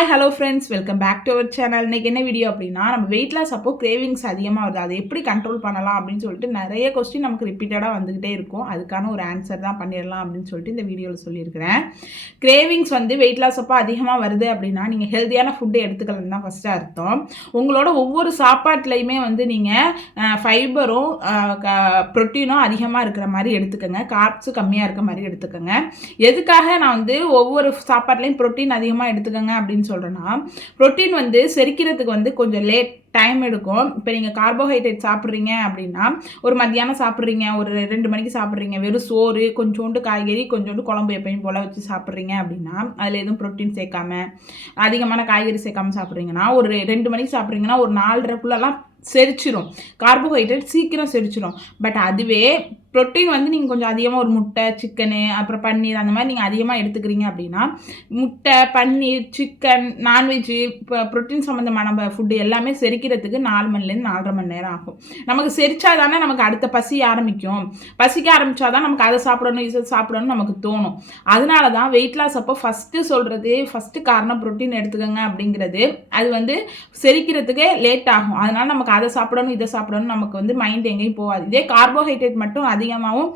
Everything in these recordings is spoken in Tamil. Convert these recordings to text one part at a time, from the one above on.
Hi hello friends, welcome back to our channel. இன்றைக்கி என்ன வீடியோ அப்படின்னா, நம்ம வெயிட் லாஸ் அப்போ கிரேவிங்ஸ் அதிகமாக வருது, அதை எப்படி கண்ட்ரோல் பண்ணலாம் அப்படின்னு சொல்லிட்டு நிறைய கொஸ்டின் நமக்கு ரிப்பீட்டடாக வந்துக்கிட்டே இருக்கும். அதுக்கான ஒரு ஆன்சர் தான் பண்ணிடலாம் அப்படின்னு சொல்லிட்டு இந்த வீடியோவில் சொல்லியிருக்கிறேன். கிரேவிங்ஸ் வந்து வெயிட் லாஸ் அப்போ அதிகமாக வருது அப்படின்னா நீங்கள் ஹெல்த்தியான ஃபுட்டு எடுத்துக்கலன்னு தான் ஃபஸ்ட்டு அர்த்தம். உங்களோட ஒவ்வொரு சாப்பாட்லையுமே வந்து நீங்கள் ஃபைபரும் ப்ரோட்டீனும் அதிகமாக இருக்கிற மாதிரி எடுத்துக்கோங்க, கார்ப்ஸு கம்மியாக இருக்க மாதிரி எடுத்துக்கோங்க. எதுக்காக நான் வந்து ஒவ்வொரு சாப்பாட்லையும் ப்ரோட்டீன் அதிகமாக எடுத்துக்கோங்க அப்படின்னு சொல்றேன்னா, புரோட்டீன் வந்து செரிக்கிறதுக்கு வந்து கொஞ்சம் டைம் எடுக்கும். இப்போ நீங்கள் கார்போஹைட்ரேட் சாப்பிட்றீங்க அப்படின்னா, ஒரு மத்தியானம் சாப்பிட்றீங்க, ஒரு 2 மணிக்கு சாப்பிட்றீங்க, வெறும் சோறு, கொஞ்சோண்டு காய்கறி, கொஞ்சோண்டு குழம்பு எப்பயும் போல் வச்சு சாப்பிட்றீங்க அப்படின்னா, அதில் எதுவும் ப்ரோட்டீன் சேர்க்காம அதிகமான காய்கறி சேர்க்காம சாப்பிட்றீங்கன்னா, ஒரு 2 மணிக்கு சாப்பிட்றீங்கன்னா ஒரு 4:30க்குள்ளலாம் செரிச்சிரும். கார்போஹைட்ரேட் சீக்கிரம் செரிச்சிரும். பட் அதுவே ப்ரோட்டீன் வந்து நீங்கள் கொஞ்சம் அதிகமாக ஒரு முட்டை, சிக்கனு, அப்புறம் பன்னீர் அந்த மாதிரி நீங்கள் அதிகமாக எடுத்துக்கிறீங்க அப்படின்னா, முட்டை, பன்னீர், சிக்கன், நான்வெஜ்ஜு, இப்போ ப்ரோட்டீன் சம்மந்தமான ஃபுட்டு எல்லாமே செரிக்கிறதுக்கு 4 மணிலேருந்து 4:30 மணி நேரம் ஆகும். நமக்கு செரிச்சா தானே நமக்கு அடுத்த பசி ஆரம்பிக்கும். பசிக்க ஆரம்பித்தா தான் நமக்கு அதை சாப்பிடணும், இதை சாப்பிடணும்னு நமக்கு தோணும். அதனால தான் வெயிட் லாஸ் அப்போ ஃபஸ்ட்டு காரணம் ப்ரோட்டீன் எடுத்துக்கோங்க அப்படிங்கிறது. அது வந்து செரிக்கிறதுக்கே லேட் ஆகும். அதனால நமக்கு அதை சாப்பிடணும், இதை சாப்பிடணும் நமக்கு வந்து மைண்ட் எங்கேயும் போகாது. இதே கார்போஹைட்ரேட் மட்டும் அதிகமாகவும்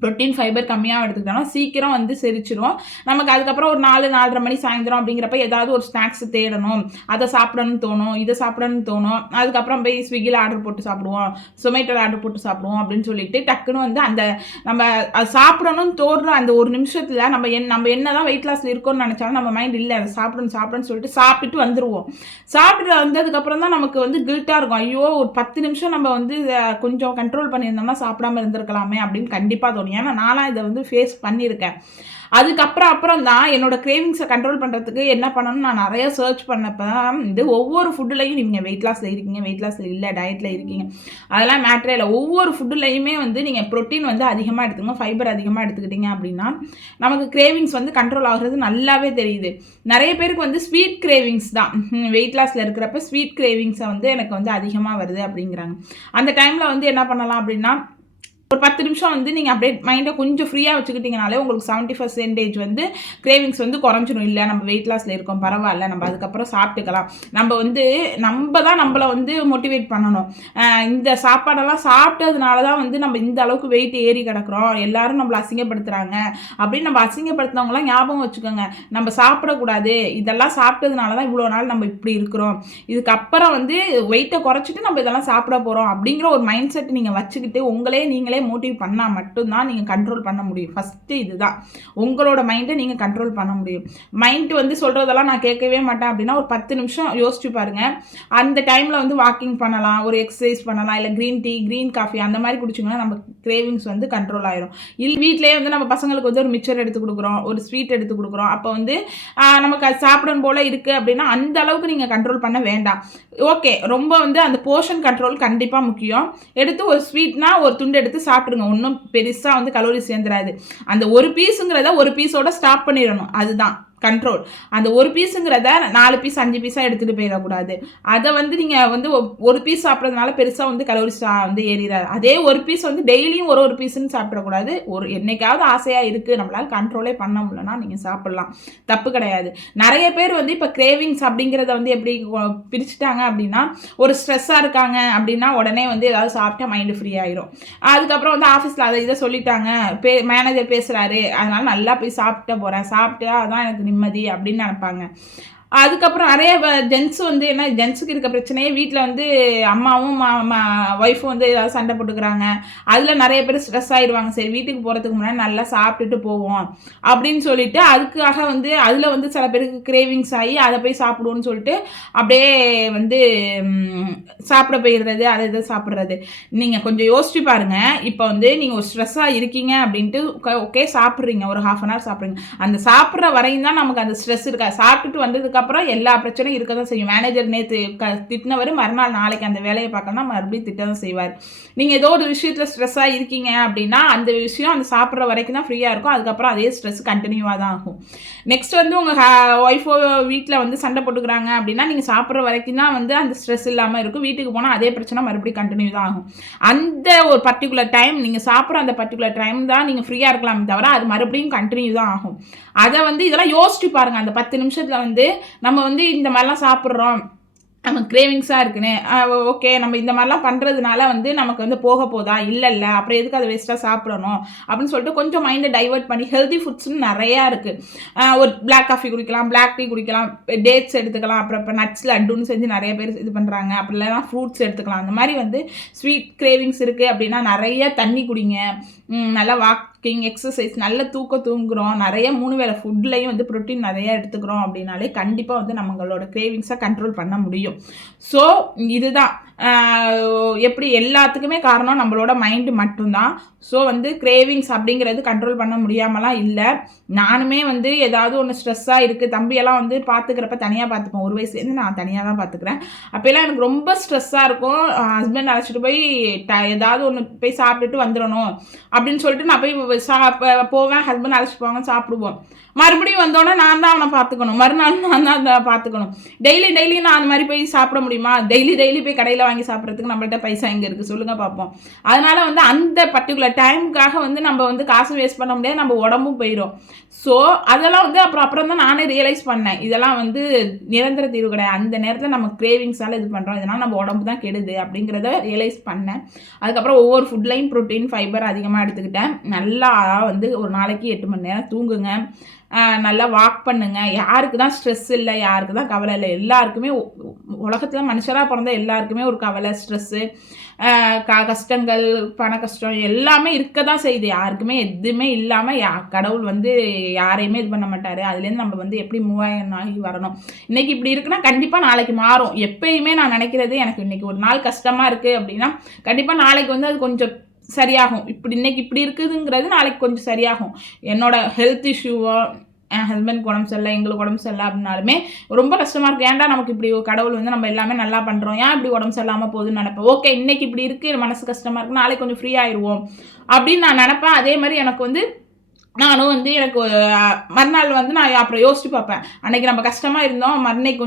ப்ரோட்டீன் ஃபைபர் கம்மியாக எடுத்துக்கிட்டோம்னா சீக்கிரம் வந்து செரிச்சிரும். நமக்கு அதுக்கப்புறம் ஒரு 4-4:30 மணி சாயந்தரம் அப்படிங்கிறப்ப ஏதாவது ஒரு ஸ்நாக்ஸ் தேடணும், அதை சாப்பிடணும்னு தோணும், இதை சாப்பிடணும்னு தோணும். அதுக்கப்புறம் போய் ஸ்விக்கியில் ஆர்டர் போட்டு சாப்பிடுவோம், சொமேட்டோவில் ஆர்டர் போட்டு சாப்பிடுவோம் அப்படின்னு சொல்லிட்டு டக்குன்னு வந்து அந்த நம்ம அது சாப்பிடணும்னு தோன்ற அந்த ஒரு நிமிஷத்தில் நம்ம என்ன தான் வெயிட் லாஸில் இருக்கோம்னு நினச்சாலும் நம்ம மைண்ட் இல்லை அதை சாப்பிடணும்னு சொல்லிட்டு சாப்பிட்டு வந்துடுவோம். சாப்பிட்டு வந்ததுக்கப்புறம் தான் நமக்கு வந்து கில்ட்டாக இருக்கும். ஐயோ, ஒரு 10 நிமிஷம் நம்ம வந்து கொஞ்சம் கண்ட்ரோல் பண்ணியிருந்தோம்னா சாப்பிடாம இருந்திருக்கலாமே அப்படின்னு கண்டிப்பாக தோணும். ஏன்னா நான்லாம் இதை வந்து ஃபேஸ் பண்ணியிருக்கேன். அதுக்கப்புறம் தான் என்னோட கிரேவிங்ஸை கண்ட்ரோல் பண்ணுறதுக்கு என்ன பண்ணணும்னு நான் நிறைய சர்ச் பண்ணப்போ தான் இது ஒவ்வொரு ஃபுட்டுலையும் நீங்கள் வெயிட் லாஸில் இருக்கீங்க, வெயிட் லாஸில் இல்லை, டயட்டில் இருக்கீங்க, அதெல்லாம் மேட்டரே இல்லை. ஒவ்வொரு ஃபுட்டுலையுமே வந்து நீங்கள் ப்ரோட்டீன் வந்து அதிகமாக எடுத்துக்கோங்க, ஃபைபர் அதிகமாக எடுத்துக்கிட்டீங்க அப்படின்னா நமக்கு கிரேவிங்ஸ் வந்து கண்ட்ரோல் ஆகுறது நல்லாவே தெரியுது. நிறைய பேருக்கு வந்து ஸ்வீட் கிரேவிங்ஸ் தான் வெயிட் லாஸில் இருக்கிறப்ப ஸ்வீட் கிரேவிங்ஸை வந்து எனக்கு வந்து அதிகமாக வருது அப்படிங்கிறாங்க. அந்த டைமில் வந்து என்ன பண்ணலாம் அப்படின்னா, ஒரு 10 நிமிஷம் வந்து நீங்கள் அப்படியே மைண்டை கொஞ்சம் ஃப்ரீயாக வச்சுக்கிட்டிங்கனாலே உங்களுக்கு 70% வந்து கிரேவிங்ஸ் வந்து குறைஞ்சிடும். இல்லை நம்ம வெயிட் லாஸில் இருக்கோம், பரவாயில்ல, நம்ம அதுக்கப்புறம் சாப்பிட்டுக்கலாம். நம்ம தான் நம்மளை வந்து மோட்டிவேட் பண்ணணும். இந்த சாப்பாடெல்லாம் சாப்பிட்டதுனால தான் வந்து நம்ம இந்த அளவுக்கு வெயிட் ஏறி கிடக்குறோம், எல்லாரும் நம்மளை அசிங்கப்படுத்துகிறாங்க அப்படின்னு நம்ம அசிங்கப்படுத்துனவங்களாம் ஞாபகம் வச்சுக்கோங்க. நம்ம சாப்பிடக்கூடாது, இதெல்லாம் சாப்பிட்டதுனால தான் இவ்வளோ நாள் நம்ம இப்படி இருக்கிறோம், இதுக்கப்புறம் வந்து வெயிட்டை குறைச்சிட்டு நம்ம இதெல்லாம் சாப்பிட போகிறோம் அப்படிங்கிற ஒரு மைண்ட் செட் நீங்கள் வச்சுக்கிட்டு நீங்களே மோட்டிவ் பண்ணால் மட்டும்தான் நீங்கள் கண்ட்ரோல் பண்ண முடியும். ஃபஸ்ட்டு இதுதான், உங்களோட மைண்டை நீங்கள் கண்ட்ரோல் பண்ண முடியும். மைண்ட் வந்து சொல்கிறதெல்லாம் நான் கேட்கவே மாட்டேன் அப்படின்னா ஒரு 10 நிமிஷம் யோசிச்சு பாருங்கள். அந்த டைமில் வந்து வாக்கிங் பண்ணலாம், ஒரு எக்ஸசைஸ் பண்ணலாம், இல்லை க்ரீன் டீ, க்ரீன் காஃபி அந்த மாதிரி குடிச்சிங்கன்னா நம்ம கிரேவிங்ஸ் வந்து கண்ட்ரோல் ஆயிரும். வீட்டிலேயே வந்து நம்ம பசங்களுக்கு வந்து ஒரு மிக்சர் எடுத்து கொடுக்குறோம், ஒரு ஸ்வீட் எடுத்து கொடுக்குறோம், அப்போ வந்து நமக்கு அது சாப்பிடணும் போல் இருக்குது அப்படின்னா அந்த அளவுக்கு நீங்கள் கண்ட்ரோல் பண்ண வேண்டாம். ஓகே, ரொம்ப வந்து அந்த போர்ஷன் கண்ட்ரோல் கண்டிப்பாக முக்கியம். எடுத்து ஒரு ஸ்வீட்னா ஒரு துண்டு எடுத்து சாப்பிடுங்க, ஒன்றும் பெருசாக வந்து கலோரி சேர்ந்துடாது. அந்த ஒரு பீஸுங்கிறத ஒரு பீஸோட ஸ்டாப் பண்ணிடணும், அதுதான் கண்ட்ரோல். அந்த ஒரு பீஸுங்கிறத 4 பீஸ் 5 பீஸாக எடுத்துகிட்டு போயிடக்கூடாது. அதை வந்து நீங்கள் வந்து ஒரு பீஸ் சாப்பிட்றதுனால பெருசாக வந்து கலோரிஸ் வந்து ஏறிடாது. அதே ஒரு பீஸ் வந்து டெய்லியும் ஒரு பீஸுன்னு சாப்பிடக்கூடாது. என்னைக்காவது ஆசையாக இருக்குது, நம்மளால் கண்ட்ரோலே பண்ண முடியலன்னா நீங்கள் சாப்பிட்லாம், தப்பு கிடையாது. நிறைய பேர் வந்து இப்போ கிரேவிங்ஸ் அப்படிங்கிறத வந்து எப்படி பிரிச்சுட்டாங்க அப்படின்னா, ஒரு ஸ்ட்ரெஸ்ஸாக இருக்காங்க அப்படின்னா உடனே வந்து ஏதாவது சாப்பிட்டா மைண்டு ஃப்ரீ ஆயிரும். அதுக்கப்புறம் வந்து ஆஃபீஸில் அதை இதை சொல்லிட்டாங்க, மேனேஜர் பேசுகிறாரு, அதனால நல்லா போய் சாப்பிட்டு போகிறேன், சாப்பிட்டா அதான் எனக்கு நிம்மதி அப்படின்னு நினைப்பாங்க. அதுக்கப்புறம் நிறைய ஜென்ஸ் வந்து என்ன, ஜென்ஸுக்கு இருக்க பிரச்சனையே வீட்டில் வந்து அம்மாவும் ஒய்ஃபும் வந்து ஏதாவது சண்டை போட்டுக்கிறாங்க, அதில் நிறைய பேர் ஸ்ட்ரெஸ் ஆகிடுவாங்க. சரி, வீட்டுக்கு போகிறதுக்கு முன்னாடி நல்லா சாப்பிட்டுட்டு போவோம் அப்படின்னு சொல்லிட்டு அதுக்காக வந்து அதில் வந்து சில பேருக்கு கிரேவிங்ஸ் ஆகி அதை போய் சாப்பிடுவோன்னு சொல்லிட்டு அப்படியே வந்து சாப்பிட போயிடுறது, அதை இதை சாப்பிட்றது. நீங்கள் கொஞ்சம் யோசிச்சு பாருங்கள். இப்போ வந்து நீங்கள் ஒரு ஸ்ட்ரெஸ்ஸாக இருக்கீங்க அப்படின்ட்டு ஓகே சாப்பிட்றீங்க, ஒரு 1/2 அன் ஹவர் சாப்பிட்றீங்க, அந்த சாப்பிட்ற வரையும் தான் நமக்கு அந்த ஸ்ட்ரெஸ் இருக்கா. சாப்பிட்டுட்டு வந்ததுக்கு அப்புறம் எல்லா பிரச்சனையும் இருக்க தான் செய்யும். மேனேஜர் நேற்று திட்டினவர் மறுநாள் நாளைக்கு அந்த வேலையை பார்க்கணும்னா மறுபடியும் திட்ட தான் செய்வார். நீங்கள் ஏதோ ஒரு விஷயத்தில் ஸ்ட்ரெஸ்ஸாக இருக்கீங்க அப்படின்னா அந்த விஷயம் அந்த சாப்பிட்ற வரைக்கும் தான் ஃப்ரீயாக இருக்கும், அதுக்கப்புறம் அதே ஸ்ட்ரெஸ் கண்டினியூவாக தான் ஆகும். நெக்ஸ்ட் வந்து உங்கள் ஒய்ஃபோ வீட்டில் வந்து சண்டை போட்டுக்கிறாங்க அப்படின்னா நீங்கள் சாப்பிட்ற வரைக்கும் தான் வந்து அந்த ஸ்ட்ரெஸ் இல்லாமல் இருக்கும். வீட்டுக்கு போனால் அதே பிரச்சனை மறுபடியும் கண்டினியூ தான் ஆகும். அந்த ஒரு பர்டிகுலர் டைம் நீங்கள் சாப்பிட்ற அந்த பர்டிகுலர் டைம் தான் நீங்கள் ஃப்ரீயாக இருக்கலாமே தவிர அது மறுபடியும் கண்டினியூ தான் ஆகும். அதை வந்து இதெல்லாம் யோசிச்சு பாருங்கள். அந்த 10 நிமிஷத்தில் வந்து நம்ம வந்து இந்த மாதிரிலாம் சாப்பிட்றோம், நம்ம கிரேவிங்ஸாக இருக்குன்னு ஓகே, நம்ம இந்த மாதிரிலாம் பண்ணுறதுனால வந்து நமக்கு வந்து போக போதா, இல்லை அப்புறம் எதுக்கு அதை வேஸ்ட்டாக சாப்பிடணும் அப்படின்னு சொல்லிட்டு கொஞ்சம் மைண்டை டைவர்ட் பண்ணி ஹெல்தி ஃபுட்ஸ்னு நிறையா இருக்குது. ஒரு பிளாக் காஃபி குடிக்கலாம், பிளாக் டீ குடிக்கலாம், டேட்ஸ் எடுத்துக்கலாம், அப்புறம் இப்போ நட்ஸ் லட்டுன்னு செஞ்சு நிறைய பேர் இது பண்ணுறாங்க. அப்படி இல்லைனா ஃப்ரூட்ஸ் எடுத்துக்கலாம். அந்த மாதிரி வந்து ஸ்வீட் கிரேவிங்ஸ் இருக்குது அப்படின்னா நிறைய தண்ணி குடிங்க, நல்லா வாக்கிங், எக்ஸசைஸ், நல்ல தூங்குகிறோம், நிறைய 3 வேளை ஃபுட்லேயும் வந்து ப்ரோட்டீன் நிறையா எடுத்துக்கிறோம் அப்படின்னாலே கண்டிப்பாக வந்து நம்மளோட கிரேவிங்ஸை கண்ட்ரோல் பண்ண முடியும். ஸோ இதுதான் எப்படி எல்லாத்துக்குமே காரணம் நம்மளோட மைண்டு மட்டும்தான். ஸோ வந்து கிரேவிங்ஸ் அப்படிங்கிறது கண்ட்ரோல் பண்ண முடியாமலாம் இல்லை. நானுமே வந்து ஏதாவது ஒன்று ஸ்ட்ரெஸ்ஸாக இருக்குது, தம்பியெல்லாம் வந்து பார்த்துக்கிறப்ப தனியாக பார்த்துப்பேன். 1 வயசுலேருந்து நான் தனியாக தான் பார்த்துக்கிறேன். அப்போல்லாம் எனக்கு ரொம்ப ஸ்ட்ரெஸ்ஸாக இருக்கும். ஹஸ்பண்ட் அழைச்சிட்டு போய் ஏதாவது ஒன்று போய் சாப்பிட்டுட்டு வந்துடணும் அப்படின்னு சொல்லிட்டு நான் போய் போவேன். ஹஸ்பண்ட் அழைச்சிட்டு போவாங்க, சாப்பிடுவோம். மறுபடியும் வந்தோடனே நான் தான் அவனை பார்த்துக்கணும், மறுநாள் நான் தான் அதை பார்த்துக்கணும். டெய்லி நான் அந்த மாதிரி போய் சாப்பிட முடியுமா? டெய்லி போய் கடையில் வாங்கி சாப்பிட்றதுக்கு நம்மள்ட்ட பைசா எங்கே இருக்குது சொல்லுங்கள் பார்ப்போம். அதனால் வந்து அந்த பர்டிகுலர் டைமுக்காக வந்து நம்ம வந்து காசு வேஸ்ட் பண்ண முடியாது, நம்ம உடம்பும் போயிடும். ஸோ அதெல்லாம் வந்து அப்புறம் தான் நானே ரியலைஸ் பண்ணேன், இதெல்லாம் வந்து நிரந்தர தீர்வு கிடையாது. அந்த நேரத்தில் நம்ம கிரேவிங்ஸால் இது பண்ணுறோம், இதனால் நம்ம உடம்பு தான் கெடுது அப்படிங்கிறத ரியலைஸ் பண்ணேன். அதுக்கப்புறம் ஒவ்வொரு ஃபுட்லையும் ப்ரோட்டீன், ஃபைபர் அதிகமாக எடுத்துக்கிட்டேன். நல்லா வந்து ஒரு நாளைக்கு 8 மணி நேரம் தூங்குங்க, நல்லா வாக் பண்ணுங்க. யாருக்கு தான் ஸ்ட்ரெஸ் இல்லை, யாருக்கு தான் கவலை இல்லை, எல்லாருக்குமே உலகத்தில் மனுஷராக பிறந்த எல்லாருக்குமே ஒரு கவலை, ஸ்ட்ரெஸ்ஸு, கஷ்டங்கள், பண கஷ்டம் எல்லாமே இருக்க தான் செய்யுது. யாருக்குமே எதுவுமே இல்லாமல் கடவுள் வந்து யாரையுமே இது பண்ண மாட்டார். அதுலேருந்து நம்ம வந்து எப்படி ஆகி வரணும். இன்றைக்கி இப்படி இருக்குன்னா கண்டிப்பாக நாளைக்கு மாறும். எப்பயுமே நான் நினைக்கிறது, எனக்கு இன்றைக்கி ஒரு நாள் கஷ்டமாக இருக்குது அப்படின்னா கண்டிப்பாக நாளைக்கு வந்து அது கொஞ்சம் சரியாகும். இன்னைக்கு இப்படி இருக்குதுங்கிறது நாளைக்கு கொஞ்சம் சரியாகும். என்னோட ஹெல்த் இஷ்யூவோ, என் ஹஸ்பண்ட் உடம்பு சரியில்லை, எங்களுக்கு உடம்பு சரியில்லை அப்படின்னாலுமே ரொம்ப கஷ்டமாக இருக்கும். ஏன்டா நமக்கு இப்படி கடவுள் வந்து நம்ம எல்லாமே நல்லா பண்ணுறோம், ஏன் இப்படி உடம்பு சரியில்லாமல் போகுதுன்னு நினைப்பேன். ஓகே, இன்னைக்கு இப்படி இருக்குது, மனசு கஷ்டமாக இருக்குது, நாளைக்கு கொஞ்சம் ஃப்ரீ ஆயிடுவோம் அப்படின்னு நான் நினைப்பேன். அதே மாதிரி எனக்கு வந்து நானும் வந்து எனக்கு மறுநாள் வந்து நான் அப்புறம் யோசிச்சு பார்ப்பேன், அன்றைக்கி நம்ம கஷ்டமாக இருந்தோம், மறுநாள்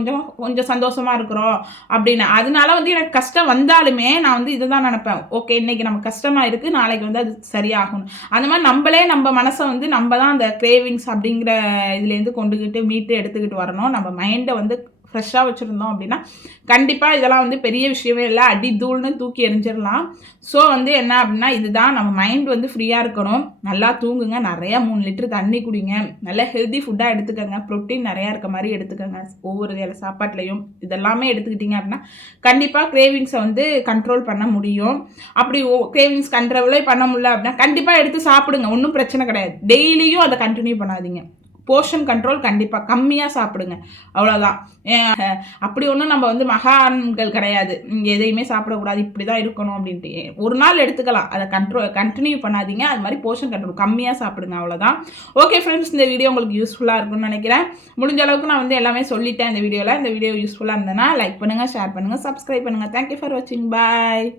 கொஞ்சம் சந்தோஷமாக இருக்கிறோம் அப்படின்னு. அதனால வந்து எனக்கு கஷ்டம் வந்தாலுமே நான் வந்து இதை தான் நினைப்பேன், ஓகே இன்றைக்கி நம்ம கஷ்டமாக இருக்குது, நாளைக்கு வந்து அது சரியாகும். அந்த மாதிரி நம்மளே நம்ம மனசை வந்து நம்ம தான் அந்த கிரேவிங்ஸ் அப்படிங்கிற இதுலேருந்து கொண்டுக்கிட்டு மீட்டு எடுத்துக்கிட்டு வரணும். நம்ம மைண்டை வந்து ஃப்ரெஷ்ஷாக வச்சுருந்தோம் அப்படின்னா கண்டிப்பாக இதெல்லாம் வந்து பெரிய விஷயமே இல்லை, அடி தூள்னு தூக்கி எரிஞ்சிடலாம். ஸோ வந்து என்ன அப்படின்னா இதுதான், நம்ம மைண்ட் வந்து ஃப்ரீயாக இருக்கணும். நல்லா தூங்குங்க, நிறையா 3 லிட்டர் தண்ணி குடிங்க, நல்ல ஹெல்தி ஃபுட்டாக எடுத்துக்கோங்க, ப்ரோட்டீன் நிறையா இருக்க மாதிரி எடுத்துக்கோங்க ஒவ்வொரு வேளை சாப்பாட்லையும். இதெல்லாமே எடுத்துக்கிட்டிங்க அப்படின்னா கண்டிப்பாக கிரேவிங்ஸை வந்து கண்ட்ரோல் பண்ண முடியும். அப்படி கிரேவிங்ஸ் கண்ட்ரோலே பண்ண முடியல அப்படின்னா கண்டிப்பாக எடுத்து சாப்பிடுங்க, ஒன்றும் பிரச்சனை கிடையாது. டெய்லியும் அதை கண்டினியூ பண்ணாதீங்க. போர்ஷன் கண்ட்ரோல் கண்டிப்பாக கம்மியாக சாப்பிடுங்க, அவ்வளோதான். அப்படி ஒன்றும் நம்ம வந்து மகான்கள் கிடையாது, இங்கே எதையுமே சாப்பிடக்கூடாது, இப்படி தான் இருக்கணும் அப்படின்ட்டு. ஒரு நாள் எடுத்துக்கலாம், அதை கண்டினியூ பண்ணாதீங்க. அது மாதிரி போர்ஷன் கண்ட்ரோல் கம்மியாக சாப்பிடுங்க, அவ்வளோதான். ஓகே ஃப்ரெண்ட்ஸ், இந்த வீடியோ உங்களுக்கு யூஸ்ஃபுல்லாக இருக்கும்னு நினைக்கிறேன். முடிஞ்ச அளவுக்கு நான் வந்து எல்லாமே சொல்லிட்டேன் இந்த வீடியோவில். இந்த வீடியோ யூஸ்ஃபுல்லாக இருந்ததுன்னா லைக் பண்ணுங்கள், ஷேர் பண்ணுங்கள், சப்ஸ்கிரைப் பண்ணுங்கள். தேங்க்யூ ஃபார் வாட்சிங். பாய்.